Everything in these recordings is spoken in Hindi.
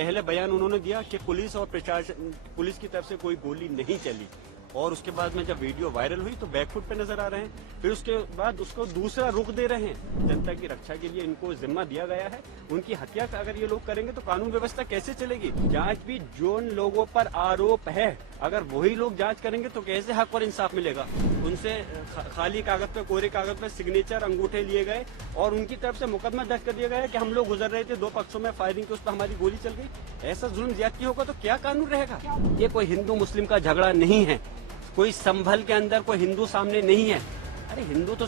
पहले बयान उन्होंने दिया कि पुलिस और प्रशासन, पुलिस की तरफ से कोई गोली नहीं चली, और उसके बाद में जब वीडियो वायरल हुई तो बैकफुट पे नजर आ रहे हैं। फिर उसके बाद उसको दूसरा रुख दे रहे हैं। जनता की रक्षा के लिए इनको जिम्मा दिया गया है, उनकी हत्या अगर ये लोग करेंगे तो कानून व्यवस्था कैसे चलेगी? जांच भी जिन लोगों पर आरोप है, अगर वही लोग जांच करेंगे तो कैसे हक और इंसाफ मिलेगा? उनसे खाली कागज पे, कोरे कागज पे सिग्नेचर, अंगूठे लिए गए और उनकी तरफ से मुकदमा दर्ज कर दिया गया कि हम लोग गुजर रहे थे, दो पक्षों में फायरिंग की, उस पर हमारी गोली चल गई। ऐसा जुल्म ज्यादती होगा तो क्या कानून रहेगा? ये कोई हिंदू मुस्लिम का झगड़ा नहीं है, कोई संभल के अंदर कोई हिंदू सामने नहीं है। अरे हिंदू तो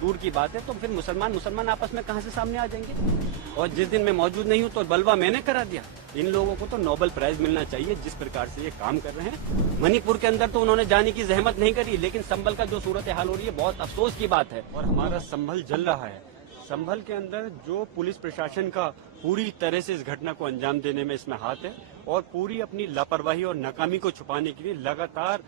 दूर की बात है, तो फिर मुसलमान आपस में कहां से सामने आ जाएंगे? और जिस दिन मैं मौजूद नहीं हूं तो बलवा मैंने करा दिया। इन लोगों को तो नोबेल प्राइज मिलना चाहिए जिस प्रकार से ये काम कर रहे हैं। मणिपुर के अंदर तो उन्होंने जाने की जहमत नहीं करी, लेकिन संभल का जो सूरत हाल हो रही है बहुत अफसोस की बात है। और हमारा संभल जल रहा है। संभल के अंदर जो पुलिस प्रशासन का पूरी तरह से इस घटना को अंजाम देने में इसमें हाथ है, और पूरी अपनी लापरवाही और नाकामी को छुपाने के लिए लगातार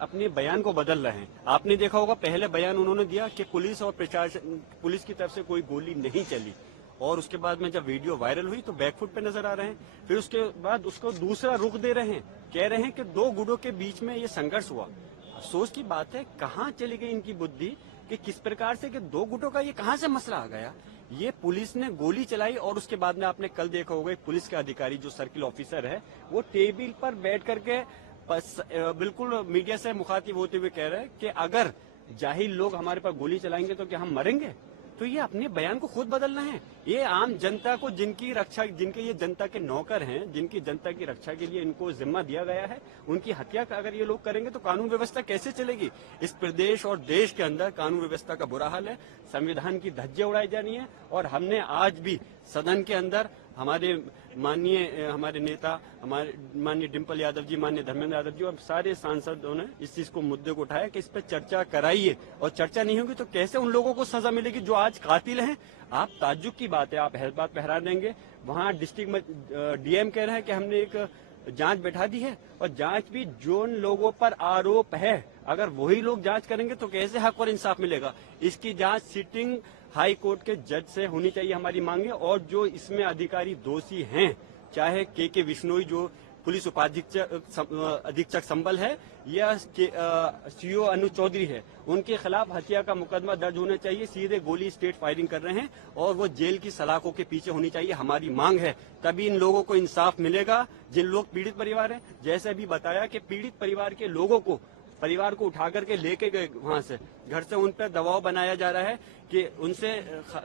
अपने बयान को बदल रहे हैं। आपने देखा होगा पहले बयान उन्होंने दिया कि पुलिस और प्रशासन, पुलिस की तरफ से कोई गोली नहीं चली, और उसके बाद में जब वीडियो वायरल हुई तो बैकफुट पे नजर आ रहे हैं। फिर उसके बाद उसको दूसरा रुख दे रहे हैं, कह रहे हैं कि दो गुटों के बीच में ये संघर्ष हुआ। अफसोस की बात है, कहाँ चली गई इनकी बुद्धि कि किस प्रकार से कि दो गुटों का ये कहाँ से मसला आ गया? ये पुलिस ने गोली चलाई और उसके बाद में आपने कल देखा होगा पुलिस का अधिकारी जो सर्किल ऑफिसर है वो टेबल पर बैठ करके बिल्कुल मीडिया से मुखातिब होते हुए कह रहे हैं कि अगर जाहिल लोग हमारे पर गोली चलाएंगे तो क्या हम मरेंगे? तो ये अपने बयान को खुद बदलना है। ये आम जनता को, जिनकी रक्षा, जिनके ये जनता के नौकर हैं, जिनकी जनता की रक्षा के लिए इनको जिम्मा दिया गया है, उनकी हत्या अगर ये लोग करेंगे तो कानून व्यवस्था कैसे चलेगी? इस प्रदेश और देश के अंदर कानून व्यवस्था का बुरा हाल है। संविधान की धज्जियां उड़ाई जा रही है, और हमने आज भी सदन के अंदर हमारे नेता, हमारे माननीय डिम्पल यादव जी, माननीय धर्मेंद्र यादव जी और सारे सांसदों ने इस चीज को, मुद्दे को उठाया कि इस पर चर्चा कराइए, और चर्चा नहीं होगी तो कैसे उन लोगों को सजा मिलेगी जो आज कातिल हैं? आप ताज्जुब की बात है, आप बात पहरा देंगे। वहाँ डिस्ट्रिक्ट डीएम कह रहे हैं कि हमने एक जांच बैठा दी है, और जांच भी जिन लोगों पर आरोप है, अगर वही लोग जांच करेंगे तो कैसे हक और इंसाफ मिलेगा? इसकी जांच सिटिंग हाई कोर्ट के जज से होनी चाहिए, हमारी मांग है। और जो इसमें अधिकारी दोषी हैं, चाहे के विश्नोई जो पुलिस अधीक्षक संभल है या सीओ अनु चौधरी है, उनके खिलाफ हत्या का मुकदमा दर्ज होना चाहिए। सीधे गोली स्टेट फायरिंग कर रहे हैं और वो जेल की सलाखों के पीछे होनी चाहिए, हमारी मांग है। तभी इन लोगों को इंसाफ मिलेगा। जिन लोग पीड़ित परिवार हैं, जैसे अभी बताया कि पीड़ित परिवार के लोगों को, परिवार को उठा करके लेके गए वहां से, घर से उन पर दबाव बनाया जा रहा है कि उनसे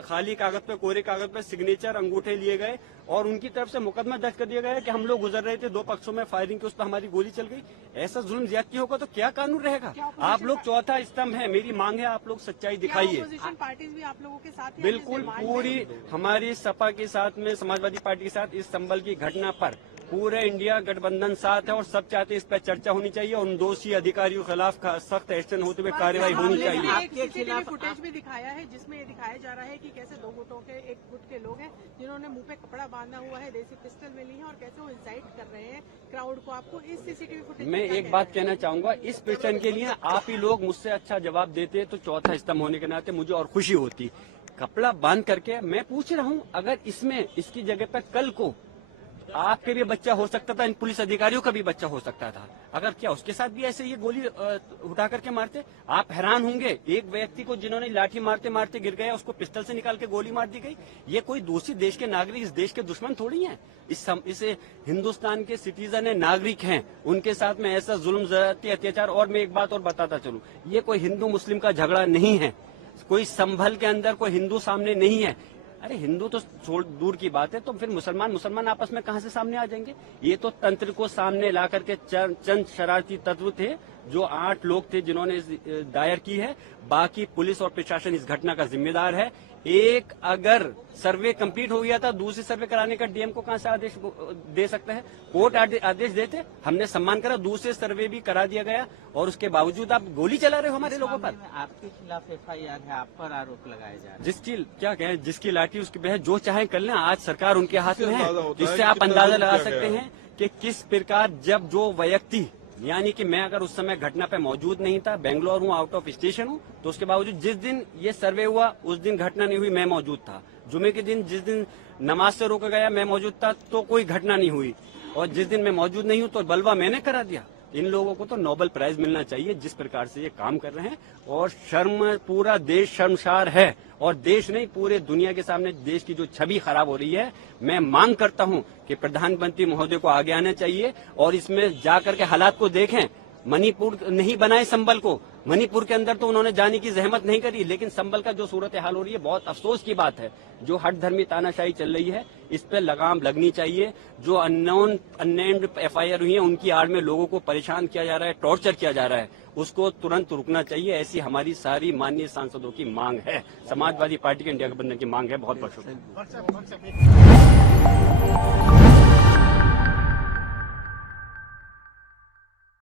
खाली कागज पे, कोरे कागज पे सिग्नेचर, अंगूठे लिए गए, और उनकी तरफ से मुकदमा दर्ज कर दिया गया कि हम लोग गुजर रहे थे, दो पक्षों में फायरिंग की, उस पर हमारी गोली चल गई। ऐसा जुल्म ज्यादती होगा तो क्या कानून रहेगा? आप लोग चौथा स्तंभ है, मेरी मांग है आप लोग सच्चाई दिखाइए। अपोजिशन पार्टीज भी आप लोगों के साथ बिल्कुल, पूरी हमारी सपा के साथ में, समाजवादी पार्टी के साथ इस संभल की घटना पर पूरे इंडिया गठबंधन साथ है, और सब चाहते हैं इस पर चर्चा होनी चाहिए और उन दोषी अधिकारियों के खिलाफ सख्त एक्शन होते हुए कार्रवाई होनी चाहिए। आपके खिलाफ फुटेज भी दिखाया है जिसमें ये दिखाया जा रहा है कि कैसे दो गुटों के, एक गुट के लोग हैं जिन्होंने मुंह पे कपड़ा बांधा हुआ है, देसी पिस्टल मिली है, और कैसे वो इंसाइट कर रहे हैं क्राउड को। आपको इस सीसीटीवी फुटेज मैं एक बात कहना चाहूंगा, इस प्रश्न के लिए आप ही लोग मुझसे अच्छा जवाब देते तो चौथा स्तंभ होने के नाते मुझे और खुशी होती। कपड़ा बांध करके मैं पूछ रहा हूँ, अगर इसमें, इसकी जगह पर कल को आपके भी बच्चा हो सकता था, इन पुलिस अधिकारियों का भी बच्चा हो सकता था, अगर क्या उसके साथ भी ऐसे ये गोली उठा करके मारते? आप हैरान होंगे, एक व्यक्ति को जिन्होंने लाठी मारते मारते गिर गया, उसको पिस्टल से निकाल के गोली मार दी गई। ये कोई दूसरी देश के नागरिक इस देश के दुश्मन थोड़ी हैं। इस हिंदुस्तान के सिटीजन है, नागरिक हैं, उनके साथ में ऐसा जुल्म, ज्यादती, अत्याचार। और मैं एक बात और बताता चलूं, ये कोई हिंदू मुस्लिम का झगड़ा नहीं है, कोई संभल के अंदर कोई हिंदू सामने नहीं है। अरे हिंदू तो दूर की बात है, तो फिर मुसलमान आपस में कहां से सामने आ जाएंगे? ये तो तंत्र को सामने ला करके चंद शरारती तत्व थे, जो 8 लोग थे जिन्होंने दायर की है। बाकी पुलिस और प्रशासन इस घटना का जिम्मेदार है। एक अगर सर्वे कंप्लीट हो गया था, दूसरी सर्वे कराने का डीएम को कहां से आदेश दे सकते हैं? कोर्ट आदेश देते, हमने सम्मान करा, दूसरे सर्वे भी करा दिया गया, और उसके बावजूद आप गोली चला रहे हो हमारे लोगों पर। आपके खिलाफ FIR है, आप पर आरोप लगाए जा रहे हैं। जिसकी क्या कहें, जिसकी लाठी उसकी बहस, जो चाहे कर लें, आज सरकार उनके हाथ में है। जिससे आप अंदाजा लगा सकते हैं कि किस प्रकार, जब जो व्यक्ति, यानी कि मैं अगर उस समय घटना पे मौजूद नहीं था, बेंगलोर हूँ, आउट ऑफ स्टेशन हूँ, तो उसके बावजूद जिस दिन ये सर्वे हुआ उस दिन घटना नहीं हुई, मैं मौजूद था। जुमे के दिन जिस दिन नमाज से रोका गया मैं मौजूद था तो कोई घटना नहीं हुई, और जिस दिन मैं मौजूद नहीं हूं तो बलवा मैंने करा दिया। इन लोगों को तो नोबेल प्राइज मिलना चाहिए जिस प्रकार से ये काम कर रहे हैं, और शर्म, पूरा देश शर्मसार है, और देश नहीं पूरे दुनिया के सामने देश की जो छवि खराब हो रही है। मैं मांग करता हूं कि प्रधानमंत्री महोदय को आगे आना चाहिए और इसमें जाकर के हालात को देखें। मणिपुर नहीं बनाए संबल को, मणिपुर के अंदर तो उन्होंने जाने की जहमत नहीं करी, लेकिन संबल का जो सूरत हाल हो रही है बहुत अफसोस की बात है। जो हट धर्मी तानाशाही चल रही है इस पे लगाम लगनी चाहिए। जो अननेम्ड FIR हुई है उनकी आड़ में लोगों को परेशान किया जा रहा है, टॉर्चर किया जा रहा है, उसको तुरंत रुकना चाहिए। ऐसी हमारी सारी माननीय सांसदों की मांग है, समाजवादी पार्टी के इंडिया गठबंधन की मांग है। बहुत बहुत शुक्रिया।